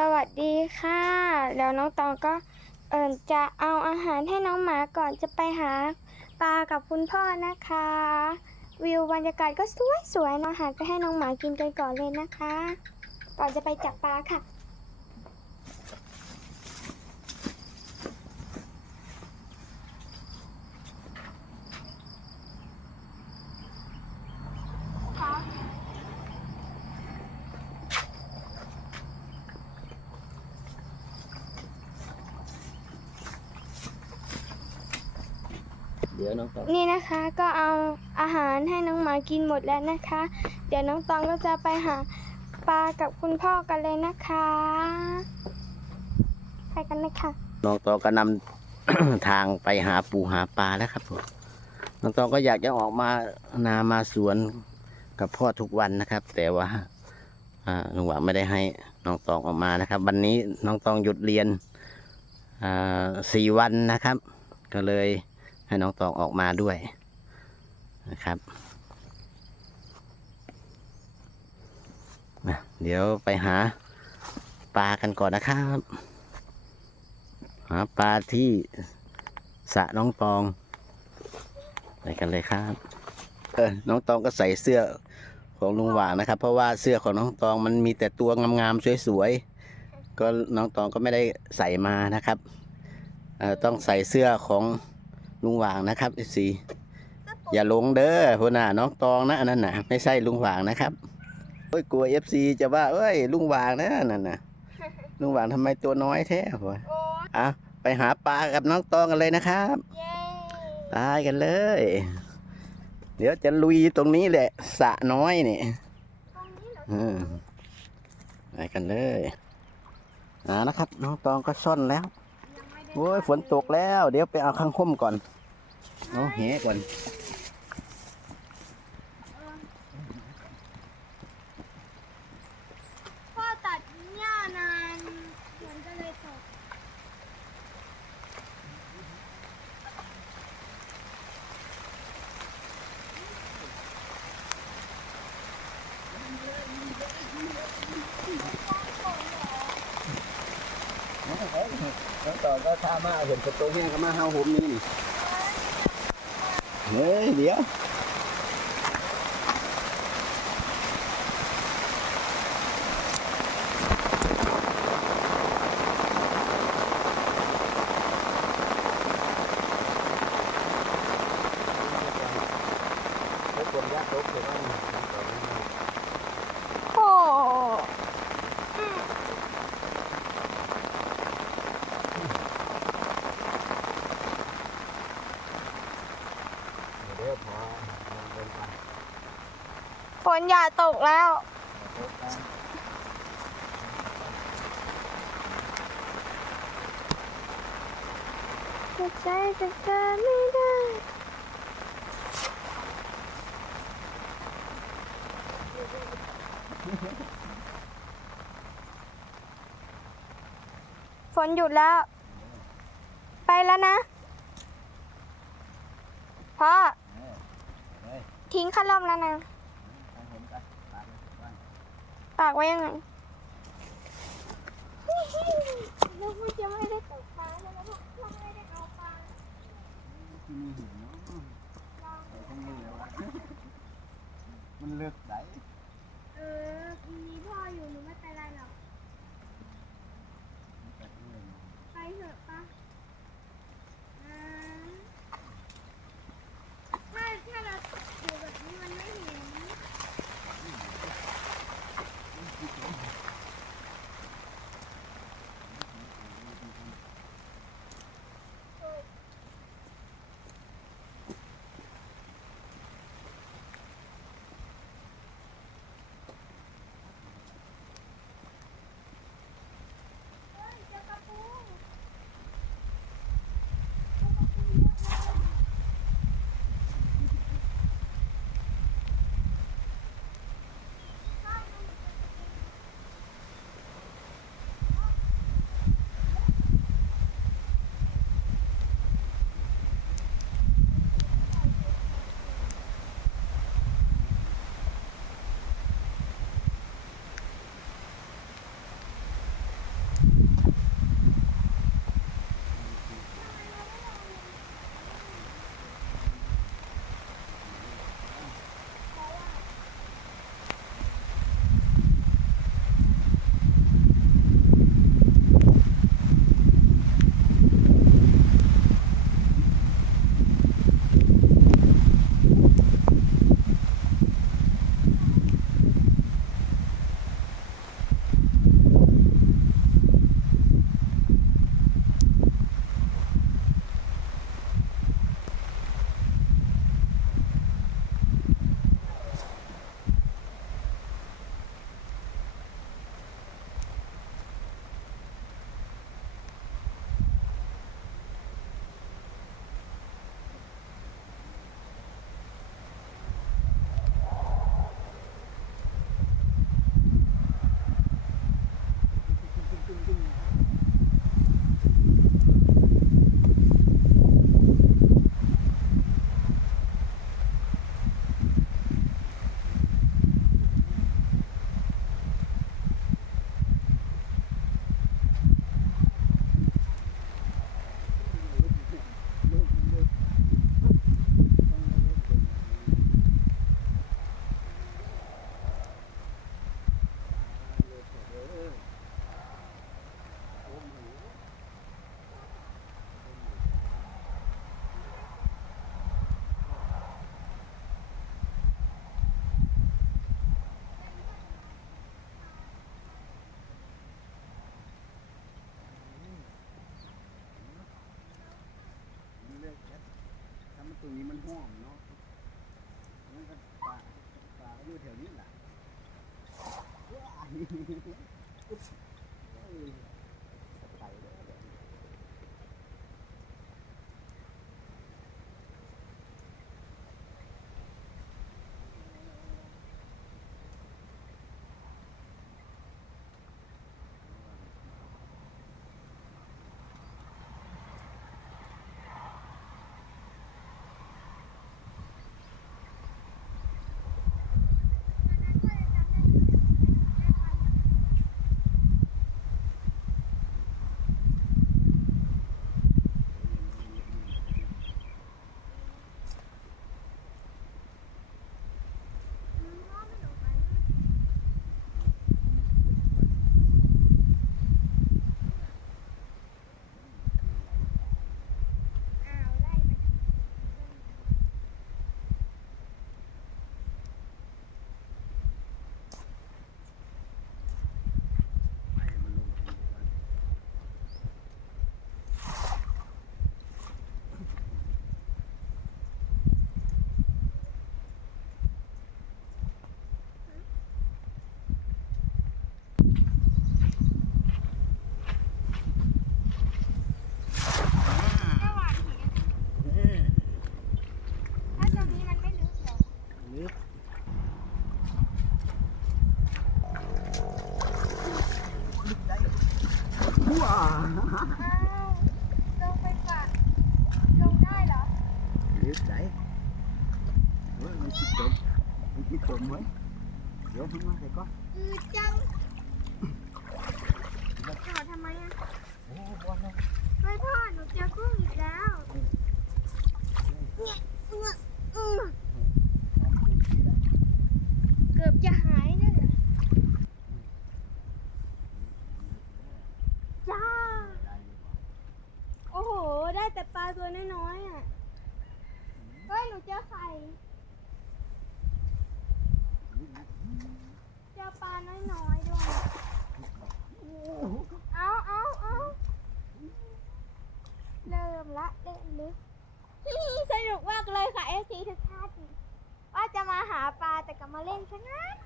สวัสดีค่ะ แล้วน้องตองก็เอิญจะเอาอาหารให้น้องหมาก่อนจะไปหาปลากับคุณพ่อนะคะ วิวบรรยากาศก็สวยๆนะอาหารไปให้น้องหมากินกันก่อนเลยนะคะ ก่อนจะไปจับปลาค่ะ เดี๋ยวน้องตองนี่นะคะก็เอาอาหารให้น้องหมากินหมดแล้วนะคะ เดี๋ยวน้องตองก็จะไปหาปลากับคุณพ่อกันเลยนะคะ ไปกันเลยค่ะ น้องตองก็นำ ทางไปหาปูหาปลาแล้วครับผมน้องตองก็อยากจะออกมานามาสวนกับพ่อทุกวันนะครับ แต่ว่าอ่าลุงหวังไม่ได้ให้น้องตองออกมานะครับ วันนี้น้องตองหยุดเรียนอ่าสี่วันนะครับ ก็เลย ให้น้องตองออกมาด้วยนะครับเดี๋ยวไปหาปลากันก่อนนะครับหาปลาที่สระน้องตอง ไปกันเลยครับเออน้องตองก็ใส่เสื้อของลุงหว่างนะครับ เพราะว่าเสื้อของน้องตองมันมีแต่ตัวงามๆสวยๆก็น้องตองก็ไม่ได้ใส่มานะครับต้องใส่เสื้อของ ลุงหว่างนะครับสีอย่าหลงเด้อหัวหน้าน้องตองนะอันนั้นน่ะไม่ใช่ลุงหว่างนะครับโอ้ยกลัวเอฟซีจะว่าเอ้ยลุงหว่างนะนั่นน่ะลุงหว่างทำไมตัวน้อยแท้หัวโอ้อะไปหาปลากับน้องตองกันเลยนะครับเย้ตายกันเลย เดี๋ยวจะลุยตรงนี้แหละสระน้อยนี่ตรงนี้เหรออืมไปกันเลยอ่านะครับ น้องตองก็ซ่อนแล้วยังไม่ได้โอ้ยฝนตกแล้ว เดี๋ยวไปเอาข้างคมก่อน เอาแหก่อนพ่อตัดหญ้านานฝนก็เลยตกน้องตองก็ข้ามาเห็นประตูแห้งก็มาเฮาหุ่มนี่นี่ เฮ้ยเดี๋ยวคนยากตกเลยว่า โอ้อืม เดี๋ยวพอเดินไป ฝ นอย่าตกแล้ว จะใจจะเกินไม่ได้ ฝนหยุดแล้ว ไปแล้วนะ พ่อ ทิ้งขนมแล้วนะ ปากไว้ยังไงแล้วพูดจะไม่ได้ตกปลาแล้วนะพ่อไม่ได้เอาปลามันเลือกไหนเออมีพ่ออยู่หนูไม่เรงนี้มันห้อมเนาะมันก็ปลาปลาก็อยู่แถวนี้แหละว้ายเอ้ยไปแล้วเดี๋ยว อ้าวไล่มันทำไม ไปให้มันลงตรงนี้ก่อน ก็หวานเห็น เออ ถ้าตรงนี้มันไม่ลึกหรอก ลึกลึกได้ว้าอ้าวลงไปก่อนลงได้เหรอ ลึกได้เฮ้ยมันคิดจมมันคิดจมเว้ยเดี๋ยวขึ้นมาใส่ก่อน อือจังจอดทำไมอะ โอ้บอลเลย เฮ้ยพ่อหนูเจอกุ้งอีกแล้วเนี่ยอืออือ น้ำขึ้นสีแล้ว เกือบจะหายนั่นแหละจ้า ได้เลยว่ะ โอ้โห ได้แต่ปลาตัวน้อยๆอะ เฮ้ย หนูเจอไข่ ลึกนะ เจอปลา น้อยๆด้วย เอาเอาเอาเริ่มละเริ่มลึกสนุกมากเลยค่ะเอซีทุกท่านว่าจะมาหาปลาแต่กลับมาเล่นซะงั้น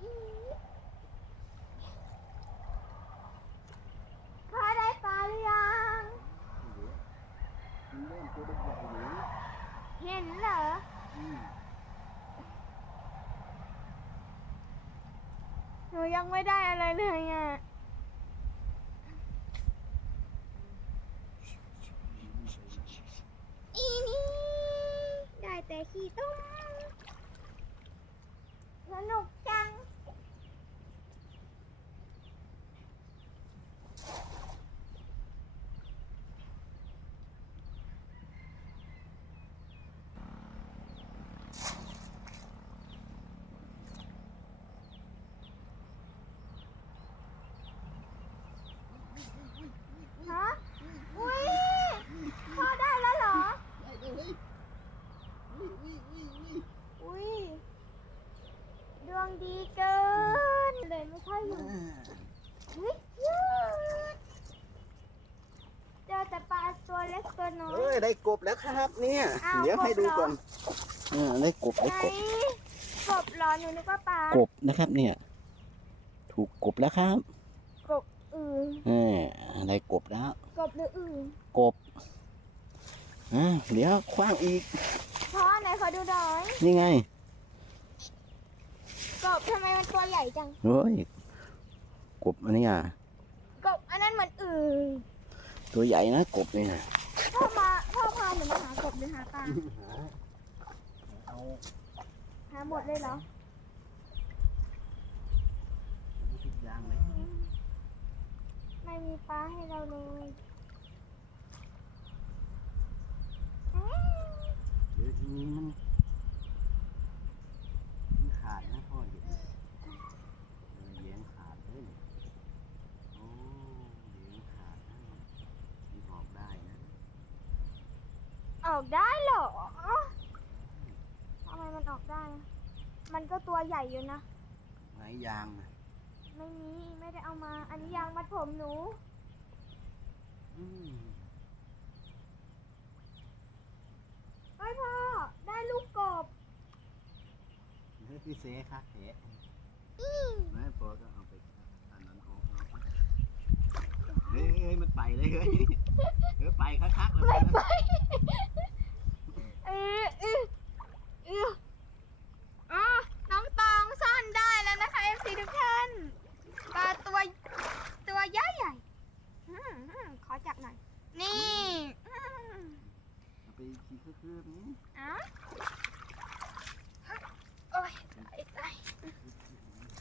อพ่อได้ปลาหรือยัง มันเล่นตัวใหญ่อยู่ เห็นเหรอ อืม หนู ยังไม่ได้อะไรเลยอะ อีนี่ได้แต่ขี้ต้มสนุกจัง ฮะ อุ้ยพ่อได้แล้วเหรอ ได้เลยอุ้ยอุ้ยอุ้ยอุ้ย อุ้ย ดวงดีเกิน เลยไม่ค่อยอยู่ อ่า เฮ้ยยืดเจอแต่ปลาตัวเล็กตัวน้อย เอ้ยได้ กบแล้วครับ เนี่ยอ้าวเดี๋ยวให้ดูกบเหรอก่อนเออได้กบไหนได้กบกบเหรอหนูนึกว่าปลากบนะครับ เนี่ย ถูกกบแล้วครับกบอื่นเออได้กบแล้ว กบหรืออื่นกบอ่าเดี๋ยวคว้างอีกพ่อไหนขอดูหน่อยนี่ไง กบทำไมมันตัวใหญ่จังเฮ้ยกบอันเนี้อะกบอันนั้นเหมือนอื่นตัวใหญ่นะกบเนี่ยพ่อมา พ่อพาหนูมาหากบหรือหาปลาเอาหาหมดเลยเหรอทุกอย่างเลยไม่มีปลาให้เราเลยเอ๊ะเดี๋ยวทีนี้มันมันขาดนะพ่อเห็นเออเหยียงขาดเลยเนี่ยโอ้เหยียงขาดนะมันออกได้นะ ออกได้เหรอทำไมมันออกได้อะมันก็ตัวใหญ่อยู่นะ ไหนยางน่ะไม่มีไม่ได้เอามา อันนี้ยางมัดผมหนู อืมเฮ้ยพ่อ ได้ลูกกบ เฮ้ยพี่เซ่ค่ะเถะอืมไม่พอก็เอาไปอันนั้นออกเอาเฮ้ยเฮ้ยมันไปเลยเฮ้ย เฮ้ยไปคักๆเลยไปนะไปเออเออเอออ๋อน้องตองซ่อนได้แล้วนะคะ FC ทุกท่านปลาตัวตัวใหญ่ใหญ่อืมอืมขอจับหน่อย นี่อืมเอาไปขี่คืบๆนี้เอ้าโอ้ยตายตาย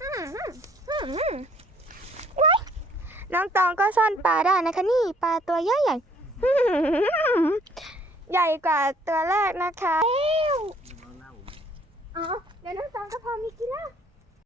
อืมอืมอืมอืมไว้ น้องตองก็ซ่อนปลาได้นะคะ นี่ปลาตัวใหญ่ใหญ่ใหญ่กว่าตัวแรกนะคะเอ๋อเดี๋ยวน้องตองก็พอมีกินแล้ว